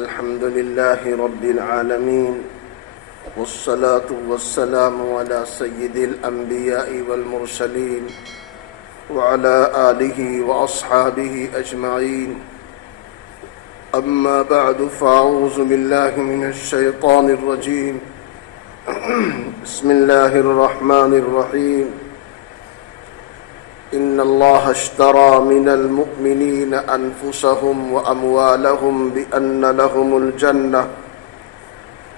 الحمد لله رب العالمين والصلاة والسلام على سيد الأنبياء والمرسلين وعلى آله وأصحابه أجمعين. أما بعد فأعوذ بالله من الشيطان الرجيم. بسم الله الرحمن الرحيم. إن الله اشترى من المؤمنين أنفسهم وأموالهم بأن لهم الجنة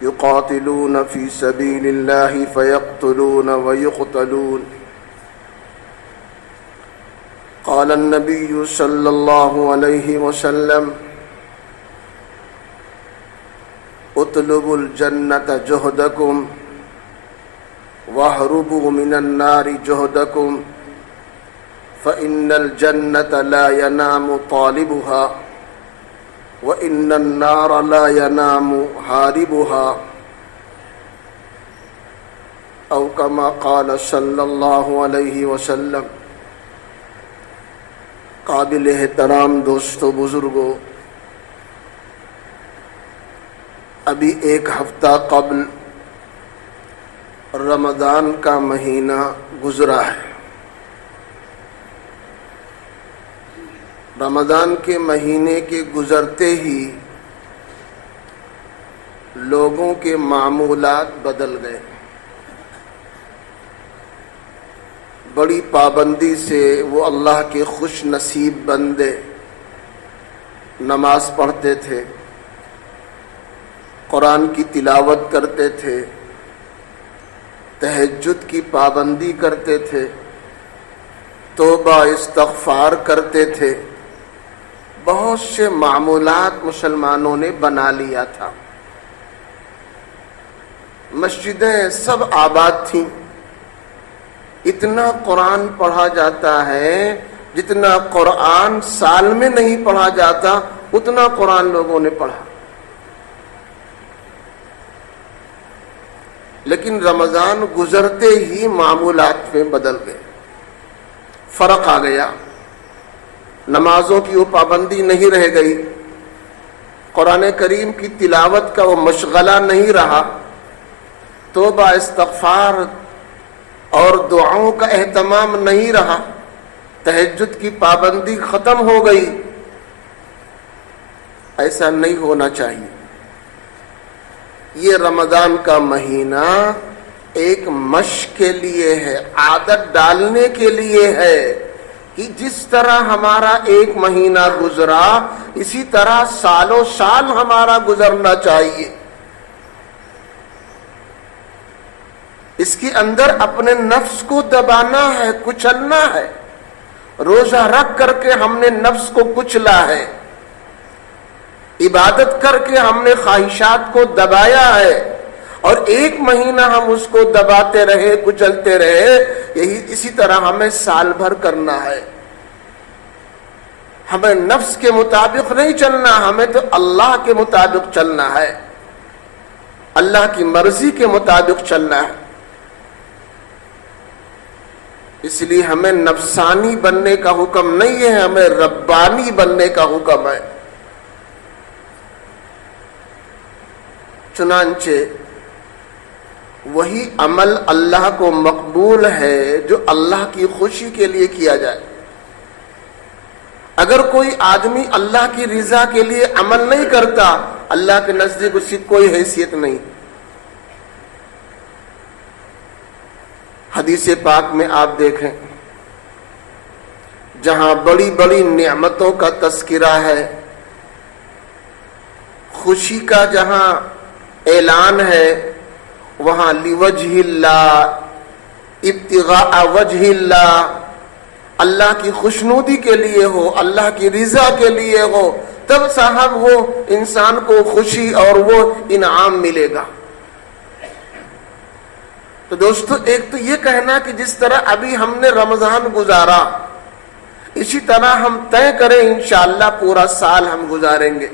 يقاتلون في سبيل الله فيقتلون ويقتلون. قال النبي صلى الله عليه وسلم: اطلبوا الجنة جهدكم واهربوا من النار جهدكم فإن الجنة لا ينام طالبها وإن النار لا ينام هاربها، أو كما قال صلى الله عليه وسلم. قابل احترام دوستو بزرگو، ابھی ایک ہفتہ قبل رمضان کا مہینہ گزرا ہے. رمضان کے مہینے کے گزرتے ہی لوگوں کے معمولات بدل گئے. بڑی پابندی سے وہ اللہ کے خوش نصیب بندے نماز پڑھتے تھے، قرآن کی تلاوت کرتے تھے، تہجد کی پابندی کرتے تھے، توبہ استغفار کرتے تھے. بہت سے معمولات مسلمانوں نے بنا لیا تھا. مسجدیں سب آباد تھیں. اتنا قرآن پڑھا جاتا ہے جتنا قرآن سال میں نہیں پڑھا جاتا اتنا قرآن لوگوں نے پڑھا. لیکن رمضان گزرتے ہی معمولات میں بدل گئے، فرق آ گیا. نمازوں کی وہ پابندی نہیں رہ گئی، قرآن کریم کی تلاوت کا وہ مشغلہ نہیں رہا، توبہ استغفار اور دعاؤں کا اہتمام نہیں رہا، تہجد کی پابندی ختم ہو گئی. ایسا نہیں ہونا چاہیے. یہ رمضان کا مہینہ ایک مشق کے لیے ہے، عادت ڈالنے کے لیے ہے کہ جس طرح ہمارا ایک مہینہ گزرا اسی طرح سالوں سال ہمارا گزرنا چاہیے. اس کے اندر اپنے نفس کو دبانا ہے، کچلنا ہے. روزہ رکھ کر کے ہم نے نفس کو کچلا ہے، عبادت کر کے ہم نے خواہشات کو دبایا ہے، اور ایک مہینہ ہم اس کو دباتے رہے، کچلتے رہے. اسی طرح ہمیں سال بھر کرنا ہے. ہمیں نفس کے مطابق نہیں چلنا، ہمیں تو اللہ کے مطابق چلنا ہے، اللہ کی مرضی کے مطابق چلنا ہے. اس لیے ہمیں نفسانی بننے کا حکم نہیں ہے، ہمیں ربانی بننے کا حکم ہے. چنانچہ وہی عمل اللہ کو مقبول ہے جو اللہ کی خوشی کے لیے کیا جائے. اگر کوئی آدمی اللہ کی رضا کے لیے عمل نہیں کرتا، اللہ کے نزدیک اس کی کوئی حیثیت نہیں. حدیث پاک میں آپ دیکھیں، جہاں بڑی بڑی نعمتوں کا تذکرہ ہے، خوشی کا جہاں اعلان ہے، وہاں لوجہ اللہ، ابتغاء وجہ اللہ، اللہ کی خوشنودی کے لیے ہو، اللہ کی رضا کے لیے ہو، تب صاحب وہ انسان کو خوشی اور وہ انعام ملے گا. تو دوستو، ایک تو یہ کہنا کہ جس طرح ابھی ہم نے رمضان گزارا اسی طرح ہم طے کریں انشاءاللہ پورا سال ہم گزاریں گے،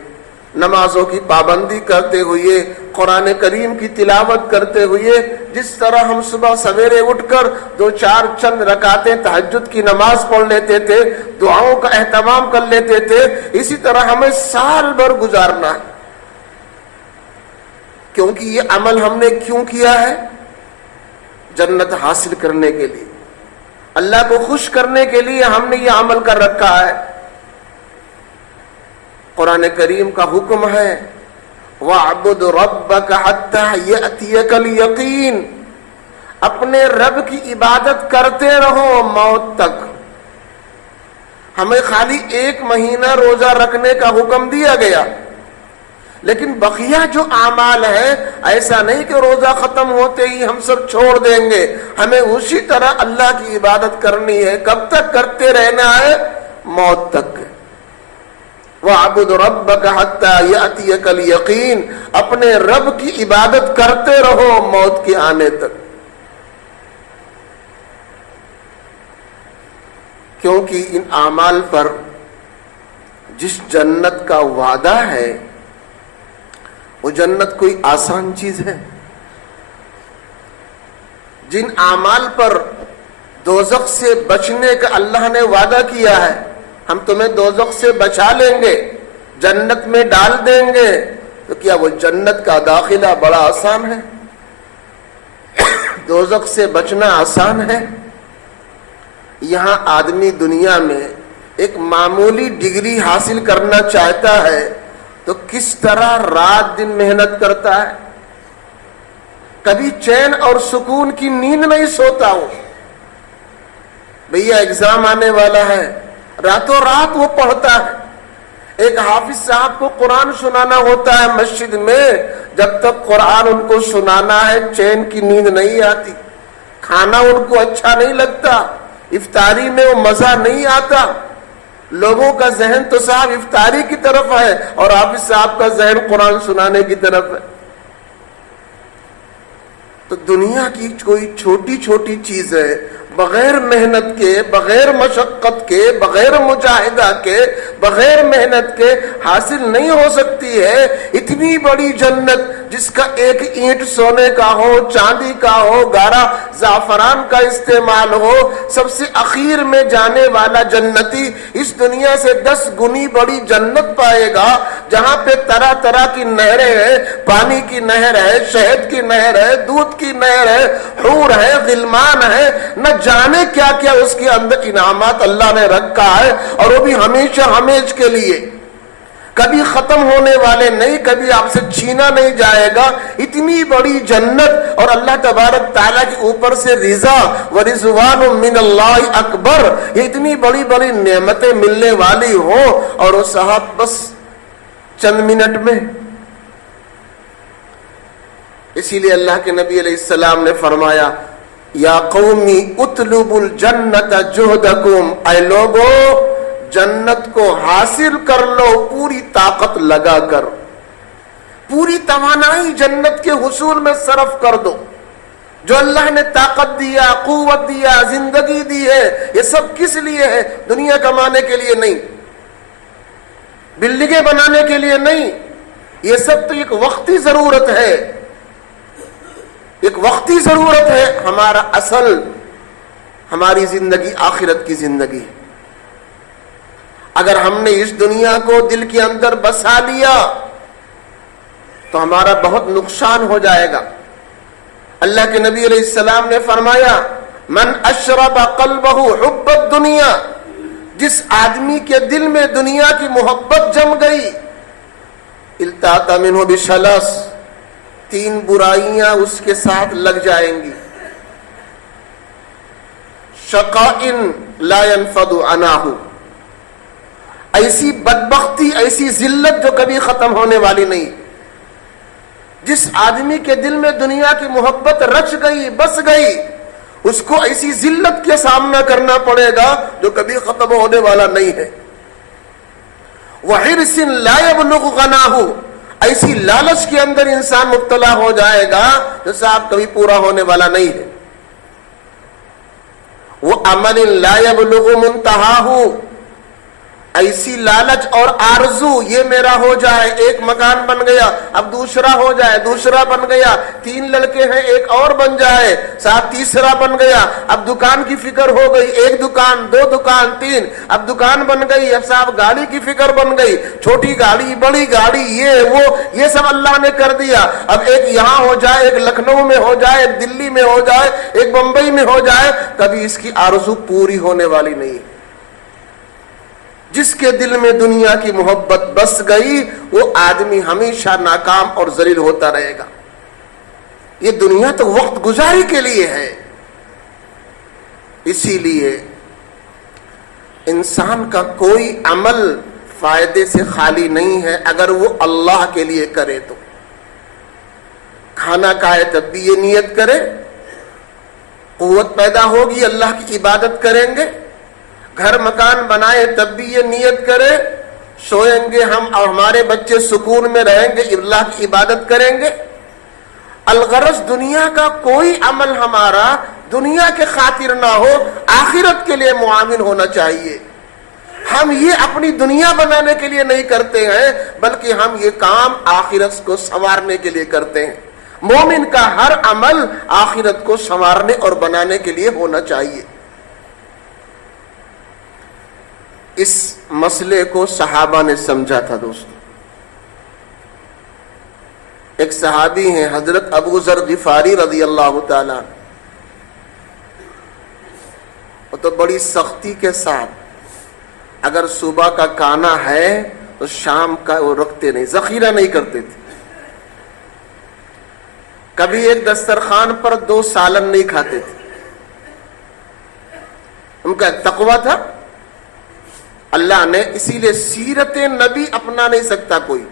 نمازوں کی پابندی کرتے ہوئے، قرآن کریم کی تلاوت کرتے ہوئے. جس طرح ہم صبح سویرے اٹھ کر دو چار چند رکعتیں تہجد کی نماز پڑھ لیتے تھے، دعاؤں کا اہتمام کر لیتے تھے، اسی طرح ہمیں سال بھر گزارنا ہے. کیونکہ یہ عمل ہم نے کیوں کیا ہے؟ جنت حاصل کرنے کے لیے، اللہ کو خوش کرنے کے لیے ہم نے یہ عمل کر رکھا ہے۔ قرآن کریم کا حکم ہے وَاعْبُدْ رَبَّكَ حَتَّى يَأْتِيَكَ الْيَقِينُ، اپنے رب کی عبادت کرتے رہو موت تک۔ ہمیں خالی 1 مہینہ روزہ رکھنے کا حکم دیا گیا، لیکن بقیہ جو اعمال ہیں ایسا نہیں کہ روزہ ختم ہوتے ہی ہم سب چھوڑ دیں گے، ہمیں اسی طرح اللہ کی عبادت کرنی ہے۔ کب تک کرتے رہنا ہے؟ موت تک۔ وَاعْبُدْ رَبَّكَ حَتَّى يَأْتِيَكَ الْيَقِينُ، اپنے رب کی عبادت کرتے رہو موت کے آنے تک۔ کیونکہ ان اعمال پر جس جنت کا وعدہ ہے وہ جنت کوئی آسان چیز ہے؟ جن اعمال پر دوزخ سے بچنے کا اللہ نے وعدہ کیا ہے، ہم تمہیں دوزخ سے بچا لیں گے، جنت میں ڈال دیں گے، تو کیا وہ جنت کا داخلہ بڑا آسان ہے؟ دوزخ سے بچنا آسان ہے؟ یہاں آدمی دنیا میں ایک معمولی ڈگری حاصل کرنا چاہتا ہے تو کس طرح رات دن محنت کرتا ہے، کبھی چین اور سکون کی نیند نہیں سوتا ہوں۔ بھیا ایگزام آنے والا ہے، راتوں رات وہ پڑھتا ہے۔ ایک حافظ صاحب کو قرآن سنانا ہوتا ہے مسجد میں، جب تک قرآن ان کو سنانا ہے چین کی نیند نہیں آتی، کھانا ان کو اچھا نہیں لگتا، افطاری میں وہ مزہ نہیں آتا۔ لوگوں کا ذہن تو صاحب افطاری کی طرف ہے اور حافظ صاحب کا ذہن قرآن سنانے کی طرف ہے۔ تو دنیا کی کوئی چھوٹی چھوٹی چیزیں بغیر محنت کے، بغیر مشقت کے، بغیر مجاہدہ کے، بغیر محنت کے حاصل نہیں ہو سکتی ہے۔ اتنی بڑی جنت جس کا 1 اینٹ سونے کا ہو، چاندی کا ہو، گارا زعفران کا استعمال ہو، سب سے اخیر میں جانے والا جنتی اس دنیا سے 10 گنی بڑی جنت پائے گا، جہاں پہ طرح طرح کی نہریں ہیں، پانی کی نہر ہے، شہد کی نہر ہے، دودھ کی نہر ہے، حور ہے، غلمان ہے، نہ جانے کیا کیا اس کے اندر انعامات اللہ نے رکھا ہے، اور وہ بھی ہمیشہ ہمیش کے لیے، کبھی ختم ہونے والے نہیں، کبھی آپ سے چھینا نہیں جائے گا۔ اتنی بڑی جنت اور اللہ تبارک تعالیٰ کے اوپر سے رضا ورضوان من اللہ اکبر، یہ اتنی بڑی بڑی نعمتیں ملنے والی ہوں اور وہ صاحب بس چند منٹ میں۔ اسی لیے اللہ کے نبی علیہ السلام نے فرمایا یا قومی اطلبوا الجنت جہدکم، اے لوگو جنت کو حاصل کر لو پوری طاقت لگا کر، پوری توانائی جنت کے حصول میں صرف کر دو۔ جو اللہ نے طاقت دیا، قوت دیا، زندگی دی ہے، یہ سب کس لیے ہے؟ دنیا کمانے کے لیے نہیں، بلڈنگیں بنانے کے لیے نہیں، یہ سب تو ایک وقتی ضرورت ہے، ایک وقتی ضرورت ہے۔ ہمارا اصل، ہماری زندگی آخرت کی زندگی ہے۔ اگر ہم نے اس دنیا کو دل کے اندر بسا لیا تو ہمارا بہت نقصان ہو جائے گا۔ اللہ کے نبی علیہ السلام نے فرمایا من اشرب قلبہ حب الدنیا، جس آدمی کے دل میں دنیا کی محبت جم گئی، التاط منہ بشلس، 3 برائیاں اس کے ساتھ لگ جائیں گی۔ شقاء لا ينفد عنہ، ایسی بدبختی، ایسی ذلت جو کبھی ختم ہونے والی نہیں۔ جس آدمی کے دل میں دنیا کی محبت رچ گئی، بس گئی، اس کو ایسی ذلت کے سامنا کرنا پڑے گا جو کبھی ختم ہونے والا نہیں ہے۔ وحرص لا يبلغ غناہ، ایسی لالچ کے اندر انسان مبتلا ہو جائے گا جو صاحب کبھی پورا ہونے والا نہیں ہے۔ وہ عمل لا يبلغ منتہاہ، ایسی لالچ اور آرزو یہ میرا ہو جائے، ایک مکان بن گیا اب دوسرا ہو جائے، دوسرا بن گیا، 3 لڑکے ہیں ایک اور بن جائے، ساتھ تیسرا بن گیا، اب دکان کی فکر ہو گئی، 1 دکان 2 دکان 3، اب دکان بن گئی، اب صاحب گاڑی کی فکر بن گئی، چھوٹی گاڑی بڑی گاڑی یہ سب اللہ نے کر دیا۔ اب ایک یہاں ہو جائے، ایک لکھنؤ میں ہو جائے، ایک دلی میں ہو جائے، ایک بمبئی میں ہو جائے، کبھی اس کی آرزو پوری ہونے والی نہیں۔ جس کے دل میں دنیا کی محبت بس گئی وہ آدمی ہمیشہ ناکام اور ذلیل ہوتا رہے گا۔ یہ دنیا تو وقت گزاری کے لیے ہے، اسی لیے انسان کا کوئی عمل فائدے سے خالی نہیں ہے اگر وہ اللہ کے لیے کرے تو۔ کھانا کھائے تب بھی یہ نیت کرے، قوت پیدا ہوگی اللہ کی عبادت کریں گے، گھر مکان بنائے تب بھی یہ نیت کرے، سوئیں گے ہم اور ہمارے بچے سکون میں رہیں گے، اللہ کی عبادت کریں گے۔ الغرض دنیا کا کوئی عمل ہمارا دنیا کے خاطر نہ ہو، آخرت کے لیے معاون ہونا چاہیے۔ ہم یہ اپنی دنیا بنانے کے لیے نہیں کرتے ہیں بلکہ ہم یہ کام آخرت کو سنوارنے کے لیے کرتے ہیں۔ مومن کا ہر عمل آخرت کو سنوارنے اور بنانے کے لیے ہونا چاہیے۔ اس مسئلے کو صحابہ نے سمجھا تھا دوستو۔ ایک صحابی ہیں حضرت ابو ذر غفاری رضی اللہ تعالیٰ عنہ، وہ تو بڑی سختی کے ساتھ اگر صبح کا کھانا ہے تو شام کا وہ رکھتے نہیں، ذخیرہ نہیں کرتے تھے۔ کبھی ایک دسترخوان پر 2 سالن نہیں کھاتے تھے۔ ان کا تقویٰ تھا۔ اللہ نے اسی لیے سیرت نبی اپنا نہیں سکتا کوئی،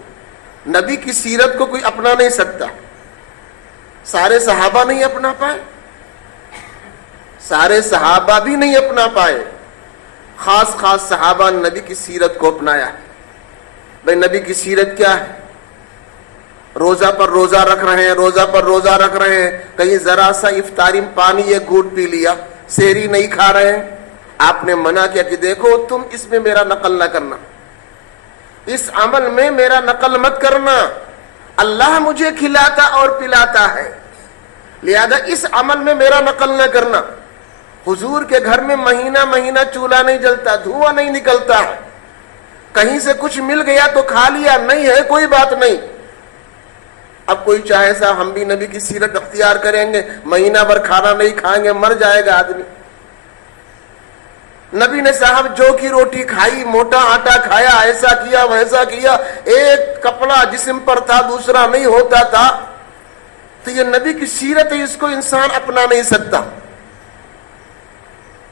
نبی کی سیرت کو کوئی اپنا نہیں سکتا۔ سارے صحابہ نہیں اپنا پائے، سارے صحابہ بھی نہیں اپنا پائے، خاص صحابہ نے نبی کی سیرت کو اپنایا۔ بھئی نبی کی سیرت کیا ہے؟ روزہ پر روزہ رکھ رہے ہیں، روزہ پر روزہ رکھ رہے ہیں، کہیں ذرا سا افطاری پانی ایک گھونٹ پی لیا، سحری نہیں کھا رہے ہیں، آپ نے منع کیا کہ دیکھو تم اس میں میرا نقل نہ کرنا، اس عمل میں میرا نقل مت کرنا، اللہ مجھے کھلاتا اور پلاتا ہے، لہذا اس عمل میں میرا نقل نہ کرنا۔ حضور کے گھر میں مہینہ چولہا نہیں جلتا، دھواں نہیں نکلتا ہے، کہیں سے کچھ مل گیا تو کھا لیا، نہیں ہے کوئی بات نہیں۔ اب کوئی چاہے صاحب ہم بھی نبی کی سیرت اختیار کریں گے، مہینہ بھر کھانا نہیں کھائیں گے، مر جائے گا آدمی۔ نبی نے صاحب جو کی روٹی کھائی، موٹا آٹا کھایا، ایسا کیا ویسا کیا، ایک کپڑا جسم پر تھا دوسرا نہیں ہوتا تھا، تو یہ نبی کی سیرت ہے، اس کو انسان اپنا نہیں سکتا۔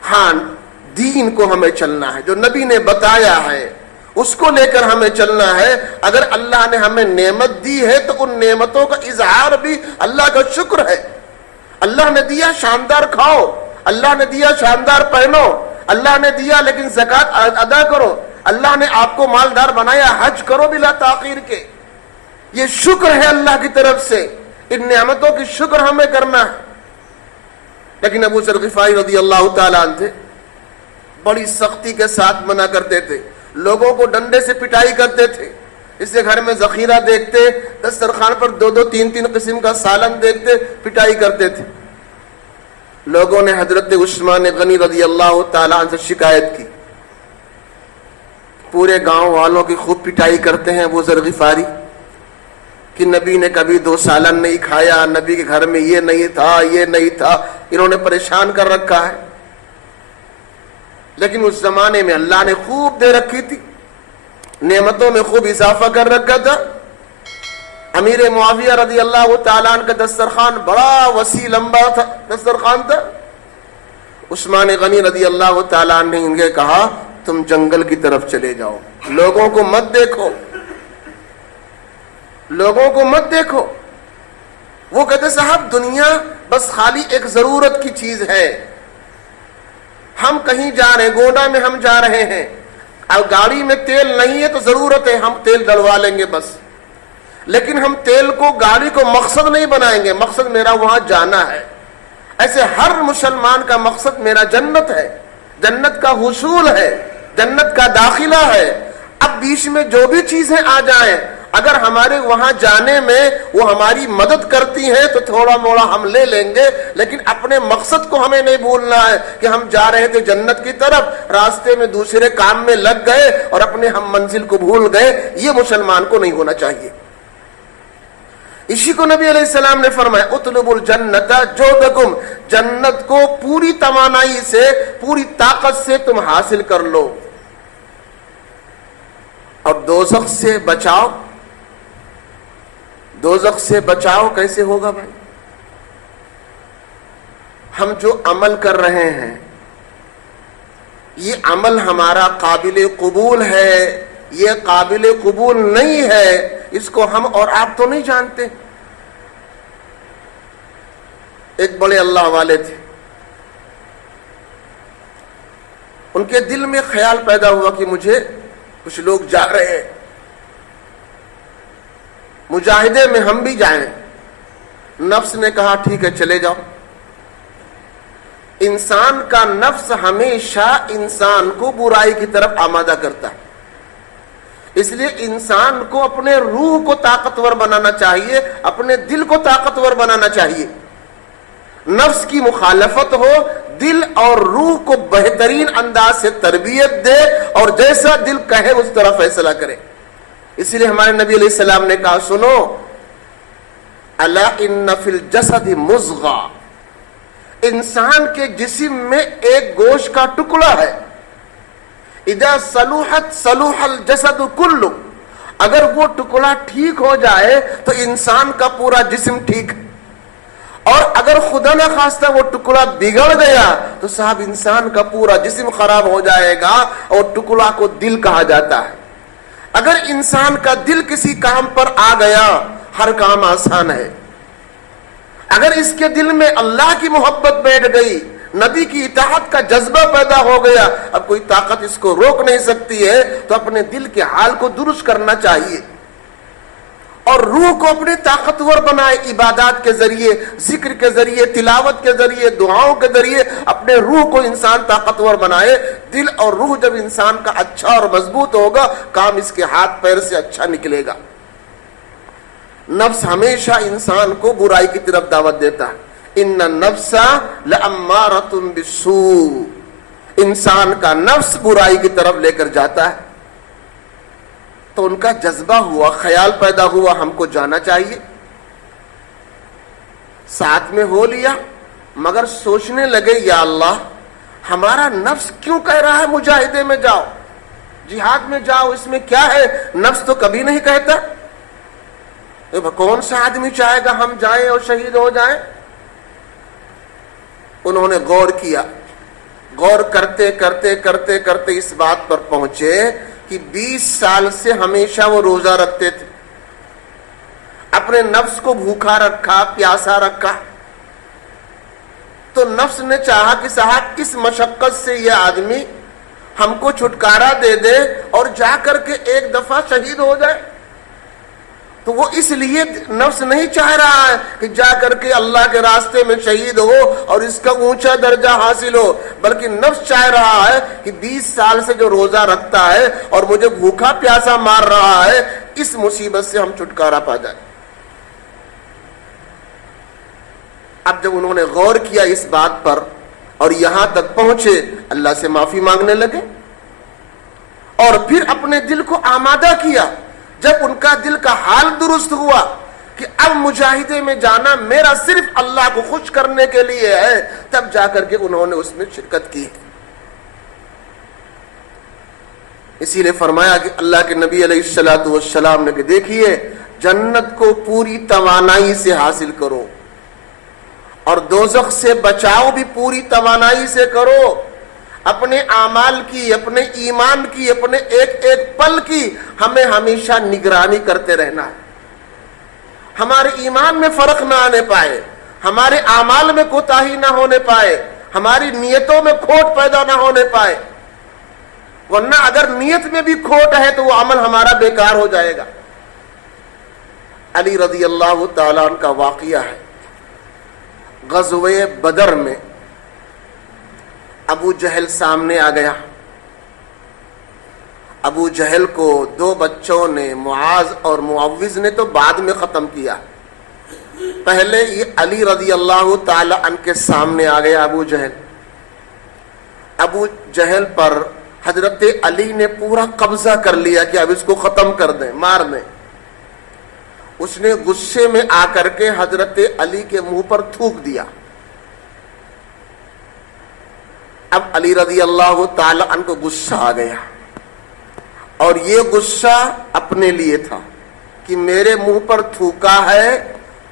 ہاں دین کو ہمیں چلنا ہے، جو نبی نے بتایا ہے اس کو لے کر ہمیں چلنا ہے۔ اگر اللہ نے ہمیں نعمت دی ہے تو ان نعمتوں کا اظہار بھی اللہ کا شکر ہے۔ اللہ نے دیا شاندار کھاؤ، اللہ نے دیا شاندار پہنو، اللہ نے دیا لیکن زکوٰۃ ادا کرو، اللہ نے آپ کو مالدار بنایا، حج کرو بلا تاخیر کے، یہ شکر ہے اللہ کی طرف سے، ان نعمتوں کی شکر ہمیں کرنا ہے۔ لیکن ابو ذر غفاری رضی اللہ تعالیٰ عنہ تھے، بڑی سختی کے ساتھ منع کرتے تھے، لوگوں کو ڈنڈے سے پٹائی کرتے تھے، اس سے گھر میں ذخیرہ دیکھتے، دسترخوان پر 2 3 قسم کا سالن دیکھتے، پٹائی کرتے تھے۔ لوگوں نے حضرت عثمان غنی رضی اللہ تعالیٰ عنہ سے شکایت کی، پورے گاؤں والوں کی خوب پٹائی کرتے ہیں ابو ذر غفاری کہ نبی نے کبھی 2 سالن نہیں کھایا، نبی کے گھر میں یہ نہیں تھا یہ نہیں تھا، انہوں نے پریشان کر رکھا ہے۔ لیکن اس زمانے میں اللہ نے خوب دے رکھی تھی، نعمتوں میں خوب اضافہ کر رکھا تھا۔ امیر معاویہ رضی اللہ تعالیٰ عنہ کا دسترخوان بڑا وسیع لمبا تھا، دسترخوان تھا۔ عثمان غنی رضی اللہ تعالیٰ عنہ نے انہیں کہا تم جنگل کی طرف چلے جاؤ، لوگوں کو مت دیکھو، لوگوں کو مت دیکھو۔ وہ کہتے صاحب دنیا بس خالی ایک ضرورت کی چیز ہے، ہم کہیں جا رہے ہیں، گوڈا میں ہم جا رہے ہیں، اب گاڑی میں تیل نہیں ہے تو ضرورت ہے ہم تیل ڈلوا لیں گے بس، لیکن ہم تیل کو گاڑی کو مقصد نہیں بنائیں گے، مقصد میرا وہاں جانا ہے۔ ایسے ہر مسلمان کا مقصد میرا جنت ہے، جنت کا حصول ہے، جنت کا داخلہ ہے. اب بیچ میں جو بھی چیزیں آ جائیں اگر ہمارے وہاں جانے میں وہ ہماری مدد کرتی ہیں تو تھوڑا موڑا ہم لے لیں گے, لیکن اپنے مقصد کو ہمیں نہیں بھولنا ہے کہ ہم جا رہے تھے جنت کی طرف, راستے میں دوسرے کام میں لگ گئے اور اپنے ہم منزل کو بھول گئے. یہ مسلمان کو نہیں ہونا چاہیے. اسی کو نبی علیہ السلام نے فرمایا اطلبوا الجنت جودکم, جنت کو پوری توانائی سے پوری طاقت سے تم حاصل کر لو, اور دوزخ سے بچاؤ. دوزخ سے بچاؤ کیسے ہوگا بھائی؟ ہم جو عمل کر رہے ہیں یہ عمل ہمارا قابل قبول ہے, یہ قابل قبول نہیں ہے, اس کو ہم اور آپ تو نہیں جانتے. ایک بڑے اللہ والے تھے, ان کے دل میں خیال پیدا ہوا کہ مجھے کچھ لوگ جا رہے ہیں, مجاہدے میں ہم بھی جائیں. نفس نے کہا ٹھیک ہے چلے جاؤ. انسان کا نفس ہمیشہ انسان کو برائی کی طرف آمادہ کرتا ہے, اس لیے انسان کو اپنے روح کو طاقتور بنانا چاہیے, اپنے دل کو طاقتور بنانا چاہیے. نفس کی مخالفت ہو, دل اور روح کو بہترین انداز سے تربیت دے اور جیسا دل کہے اس طرح فیصلہ کرے. اسی لیے ہمارے نبی علیہ السلام نے کہا سنو, الا ان فی الجسد مضغہ, انسان کے جسم میں ایک گوشت کا ٹکڑا ہے, اذا صلحت صلح الجسد کلہ, اگر وہ ٹکڑا ٹھیک ہو جائے تو انسان کا پورا جسم ٹھیک ہے, اور اگر خدا نہ خواستہ وہ ٹکڑا بگڑ گیا تو صاحب انسان کا پورا جسم خراب ہو جائے گا, اور ٹکڑا کو دل کہا جاتا ہے. اگر انسان کا دل کسی کام پر آ گیا ہر کام آسان ہے. اگر اس کے دل میں اللہ کی محبت بیٹھ گئی, نبی کی اطاعت کا جذبہ پیدا ہو گیا, اب کوئی طاقت اس کو روک نہیں سکتی ہے. تو اپنے دل کے حال کو درست کرنا چاہیے اور روح کو اپنے طاقتور بنائے, عبادات کے ذریعے, ذکر کے ذریعے, تلاوت کے ذریعے, دعاؤں کے ذریعے اپنے روح کو انسان طاقتور بنائے. دل اور روح جب انسان کا اچھا اور مضبوط ہوگا, کام اس کے ہاتھ پیر سے اچھا نکلے گا. نفس ہمیشہ انسان کو برائی کی طرف دعوت دیتا ہے. ان النفس لامارۃ بالسوء, انسان کا نفس برائی کی طرف لے کر جاتا ہے. تو ان کا جذبہ ہوا, خیال پیدا ہوا ہم کو جانا چاہیے. ساتھ میں ہو لیا, مگر سوچنے لگے یا اللہ ہمارا نفس کیوں کہہ رہا ہے مجاہدے میں جاؤ, جہاد میں جاؤ, اس میں کیا ہے؟ نفس تو کبھی نہیں کہتا. کون سا آدمی چاہے گا ہم جائیں اور شہید ہو جائیں؟ انہوں نے غور کیا, غور کرتے کرتے کرتے کرتے اس بات پر پہنچے کہ 20 سال سے ہمیشہ وہ روزہ رکھتے تھے, اپنے نفس کو بھوکا رکھا, پیاسا رکھا. تو نفس نے چاہا کہ صاحب اس مشقت سے یہ آدمی ہم کو چھٹکارا دے دے اور جا کر کے ایک دفعہ شہید ہو جائے. تو وہ اس لیے نفس نہیں چاہ رہا ہے کہ جا کر کے اللہ کے راستے میں شہید ہو اور اس کا اونچا درجہ حاصل ہو, بلکہ نفس چاہ رہا ہے کہ 20 سال سے جو روزہ رکھتا ہے اور مجھے بھوکا پیاسا مار رہا ہے, اس مصیبت سے ہم چھٹکارا پا جائیں. اب جب انہوں نے غور کیا اس بات پر اور یہاں تک پہنچے, اللہ سے معافی مانگنے لگے اور پھر اپنے دل کو آمادہ کیا. جب ان کا دل کا حال درست ہوا کہ اب مجاہدے میں جانا میرا صرف اللہ کو خوش کرنے کے لیے ہے, تب جا کر کے انہوں نے اس میں شرکت کی. اسی لیے فرمایا کہ اللہ کے نبی علیہ الصلوۃ والسلام نے کہ دیکھیے جنت کو پوری توانائی سے حاصل کرو اور دوزخ سے بچاؤ بھی پوری توانائی سے کرو. اپنے اعمال کی, اپنے ایمان کی, اپنے ایک ایک پل کی ہمیں ہمیشہ نگرانی کرتے رہنا ہے. ہمارے ایمان میں فرق نہ آنے پائے, ہمارے اعمال میں کوتاہی نہ ہونے پائے, ہماری نیتوں میں کھوٹ پیدا نہ ہونے پائے, ورنہ اگر نیت میں بھی کھوٹ ہے تو وہ عمل ہمارا بیکار ہو جائے گا. علی رضی اللہ تعالیٰ عنہ کا واقعہ ہے. غزوہ بدر میں ابو جہل سامنے آ گیا ابو جہل کو دو بچوں نے معاذ اور معوذ نے تو بعد میں ختم کیا. پہلے یہ علی رضی اللہ تعالی عنہ کے سامنے آ گیا ابو جہل. ابو جہل پر حضرت علی نے پورا قبضہ کر لیا کہ اب اس کو ختم کر دیں, مار دیں. اس نے غصے میں آ کر کے حضرت علی کے منہ پر تھوک دیا. اب علی رضی اللہ تعالی عنہ کو غصہ آ گیا, اور یہ غصہ اپنے لیے تھا کہ میرے منہ پر تھوکا ہے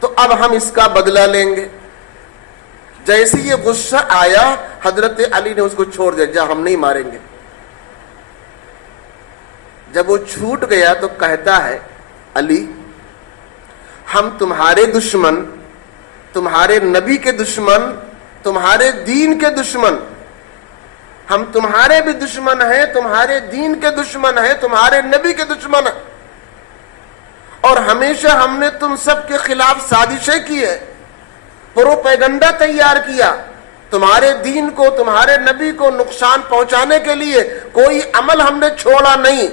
تو اب ہم اس کا بدلہ لیں گے. جیسے یہ غصہ آیا حضرت علی نے اس کو چھوڑ دیا, جا ہم نہیں ماریں گے. جب وہ چھوٹ گیا تو کہتا ہے علی, ہم تمہارے دشمن, تمہارے نبی کے دشمن, تمہارے دین کے دشمن, ہم تمہارے بھی دشمن ہیں, تمہارے دین کے دشمن ہیں, تمہارے نبی کے دشمن ہیں, اور ہمیشہ ہم نے تم سب کے خلاف سازشیں کی ہے, پروپیگنڈا تیار کیا, تمہارے دین کو, تمہارے نبی کو نقصان پہنچانے کے لیے کوئی عمل ہم نے چھوڑا نہیں.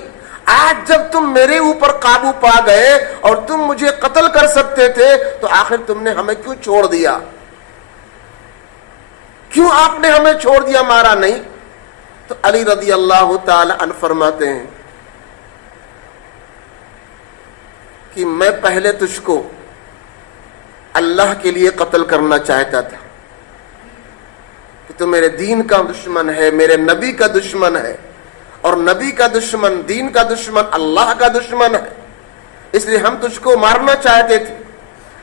آج جب تم میرے اوپر قابو پا گئے اور تم مجھے قتل کر سکتے تھے تو آخر تم نے ہمیں کیوں چھوڑ دیا؟ کیوں آپ نے ہمیں چھوڑ دیا, مارا نہیں؟ تو علی رضی اللہ تعالی عنہ فرماتے ہیں کہ میں پہلے تجھ کو اللہ کے لیے قتل کرنا چاہتا تھا کہ تو میرے دین کا دشمن ہے, میرے نبی کا دشمن ہے, اور نبی کا دشمن, دین کا دشمن, اللہ کا دشمن ہے, اس لیے ہم تجھ کو مارنا چاہتے تھے.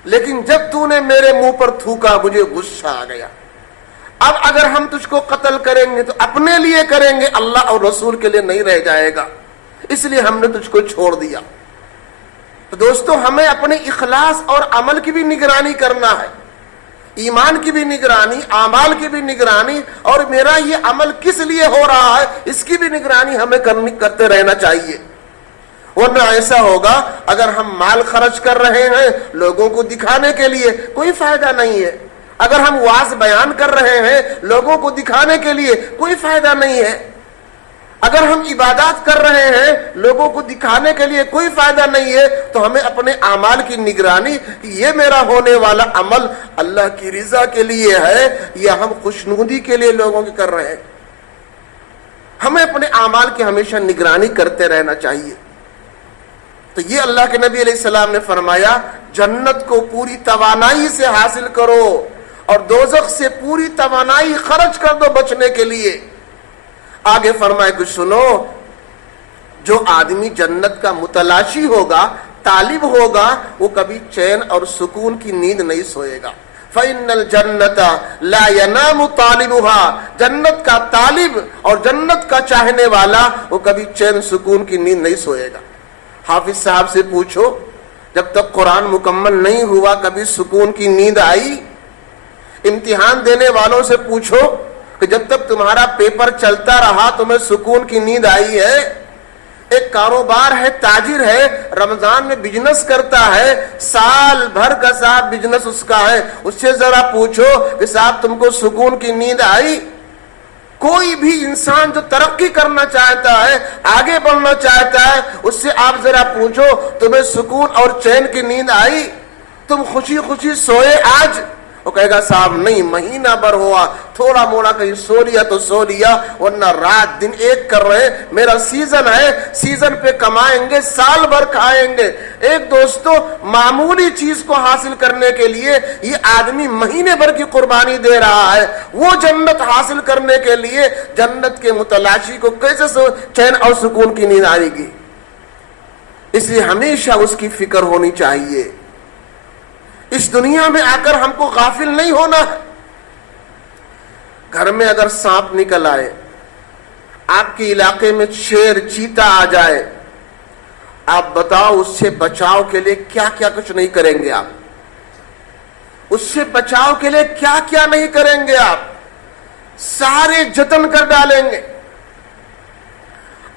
لیکن جب تو نے میرے منہ پر تھوکا مجھے غصہ آ گیا. اب اگر ہم تجھ کو قتل کریں گے تو اپنے لیے کریں گے, اللہ اور رسول کے لیے نہیں رہ جائے گا, اس لیے ہم نے تجھ کو چھوڑ دیا. تو دوستو, ہمیں اپنے اخلاص اور عمل کی بھی نگرانی کرنا ہے, ایمان کی بھی نگرانی, اعمال کی بھی نگرانی, اور میرا یہ عمل کس لیے ہو رہا ہے اس کی بھی نگرانی ہمیں کرتے رہنا چاہیے. ورنہ ایسا ہوگا اگر ہم مال خرچ کر رہے ہیں لوگوں کو دکھانے کے لیے, کوئی فائدہ نہیں ہے. اگر ہم واعظ بیان کر رہے ہیں لوگوں کو دکھانے کے لیے, کوئی فائدہ نہیں ہے. اگر ہم عبادات کر رہے ہیں لوگوں کو دکھانے کے لیے, کوئی فائدہ نہیں ہے. تو ہمیں اپنے اعمال کی نگرانی کہ یہ میرا ہونے والا عمل اللہ کی رضا کے لیے ہے یا ہم خوشنودی کے لیے لوگوں کی کر رہے ہیں, ہمیں اپنے اعمال کی ہمیشہ نگرانی کرتے رہنا چاہیے. تو یہ اللہ کے نبی علیہ السلام نے فرمایا جنت کو پوری توانائی سے حاصل کرو اور دوزخ سے پوری توانائی خرچ کر دو بچنے کے لیے. آگے فرمائے کہ سنو, جو آدمی جنت کا متلاشی ہوگا, طالب ہوگا, وہ کبھی چین اور سکون کی نیند نہیں سوئے گا. فَإِنَّ الْجَنَّةَ لَا يَنَامُ طَالِبُهَا, جنت کا طالب اور جنت کا چاہنے والا وہ کبھی چین سکون کی نیند نہیں سوئے گا. حافظ صاحب سے پوچھو, جب تک قرآن مکمل نہیں ہوا کبھی سکون کی نیند آئی؟ امتحان دینے والوں سے پوچھو کہ جب تک تمہارا پیپر چلتا رہا تمہیں سکون کی نیند آئی ہے؟ ایک کاروبار ہے, تاجر ہے, رمضان میں بزنس کرتا ہے, سال بھر کا صاحب بزنس اس کا ہے, اس سے ذرا پوچھو کہ صاحب تم کو سکون کی نیند آئی؟ کوئی بھی انسان جو ترقی کرنا چاہتا ہے, آگے بڑھنا چاہتا ہے, اس سے آپ ذرا پوچھو تمہیں سکون اور چین کی نیند آئی؟ تم خوشی خوشی سوئے آج؟ وہ کہے گا صاحب نہیں, مہینہ بھر ہوا, تھوڑا موڑا کہیں سو لیا تو سو لیا, ورنہ رات دن ایک کر رہے. میرا سیزن ہے, سیزن پہ کمائیں گے, سال بھر کھائیں گے. ایک دوستو, معمولی چیز کو حاصل کرنے کے لیے یہ آدمی مہینے بھر کی قربانی دے رہا ہے. وہ جنت حاصل کرنے کے لیے جنت کے متلاشی کو کیسے چین اور سکون کی نیند آئے گی؟ اس لیے ہمیشہ اس کی فکر ہونی چاہیے. اس دنیا میں آ کر ہم کو غافل نہیں ہونا. گھر میں اگر سانپ نکل آئے, آپ کے علاقے میں شیر چیتا آ جائے, آپ بتاؤ اس سے بچاؤ کے لیے کیا کیا کچھ نہیں کریں گے آپ؟ اس سے بچاؤ کے لیے کیا کیا نہیں کریں گے آپ؟ سارے جتن کر ڈالیں گے.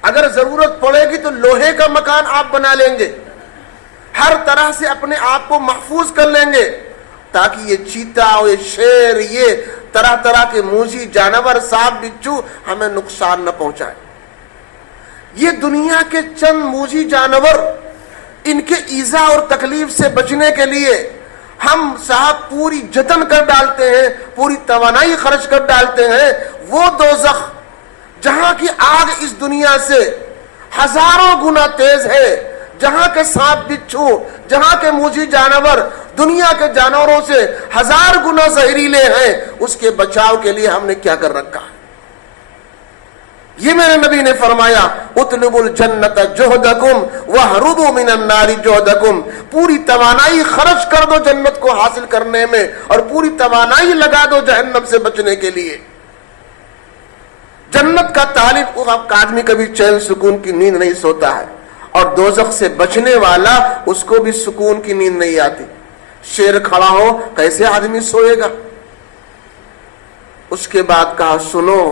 اگر ضرورت پڑے گی تو لوہے کا مکان آپ بنا لیں گے, ہر طرح سے اپنے آپ کو محفوظ کر لیں گے تاکہ یہ چیتا اور یہ شیر, یہ طرح طرح کے موذی جانور, سانپ بچھو ہمیں نقصان نہ پہنچائے. یہ دنیا کے چند موذی جانور، ان کے ایذا اور تکلیف سے بچنے کے لیے ہم صاحب پوری جتن کر ڈالتے ہیں، پوری توانائی خرچ کر ڈالتے ہیں۔ وہ دوزخ جہاں کی آگ اس دنیا سے ہزاروں گنا تیز ہے، جہاں کے سانپ بچھو، جہاں کے موذی جانور دنیا کے جانوروں سے 1000 گنا زہریلے ہیں، اس کے بچاؤ کے لیے ہم نے کیا کر رکھا ہے؟ یہ میرے نبی نے فرمایا اطلبوا الجنت جہدکم واہربوا من النار جہدکم، پوری توانائی خرچ کر دو جنت کو حاصل کرنے میں، اور پوری توانائی لگا دو جہنم سے بچنے کے لیے۔ جنت کا طالب آدمی کبھی چین سکون کی نیند نہیں سوتا ہے، اور دوزخ سے بچنے والا اس کو بھی سکون کی نیند نہیں آتی۔ شیر کھڑا ہو کیسے آدمی سوئے گا؟ اس کے بعد کہا سنو،